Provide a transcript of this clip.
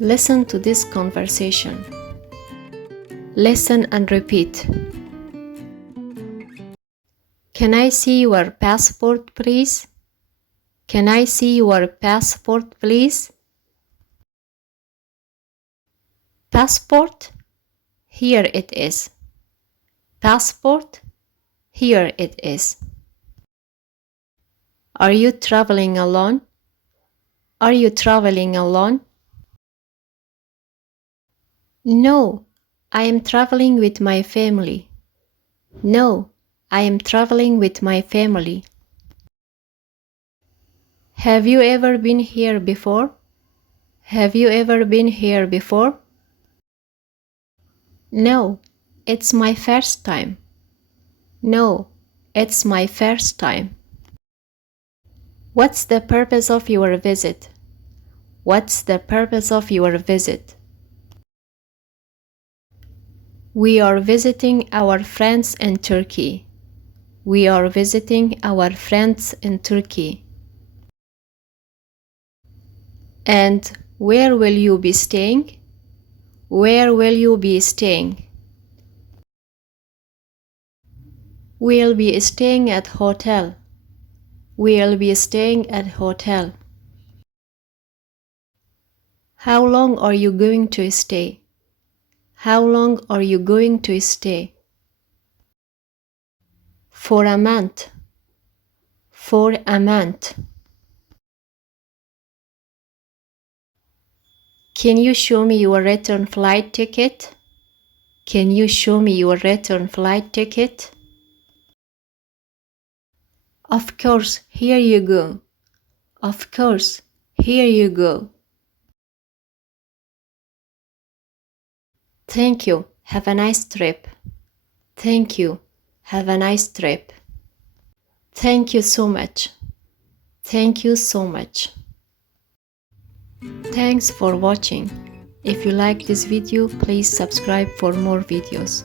Listen to this conversation. Listen and repeat. Can I see your passport, please? Can I see your passport, please? Passport? Here it is. Passport? Here it is. Are you traveling alone? Are you traveling alone? No, I am traveling with my family. No, I am traveling with my family. Have you ever been here before? Have you ever been here before? No, it's my first time. No, it's my first time. What's the purpose of your visit? What's the purpose of your visit? We are visiting our friends in Turkey. We are visiting our friends in Turkey. And where will you be staying? Where will you be staying? We'll be staying at hotel. We'll be staying at hotel. How long are you going to stay? How long are you going to stay? For a month. For a month. Can you show me your return flight ticket? Can you show me your return flight ticket? Of course, here you go. Of course, here you go. Thank you. Have a nice trip. Thank you. Have a nice trip. Thank you so much. Thank you so much. Thanks for watching. If you like this video, please subscribe for more videos.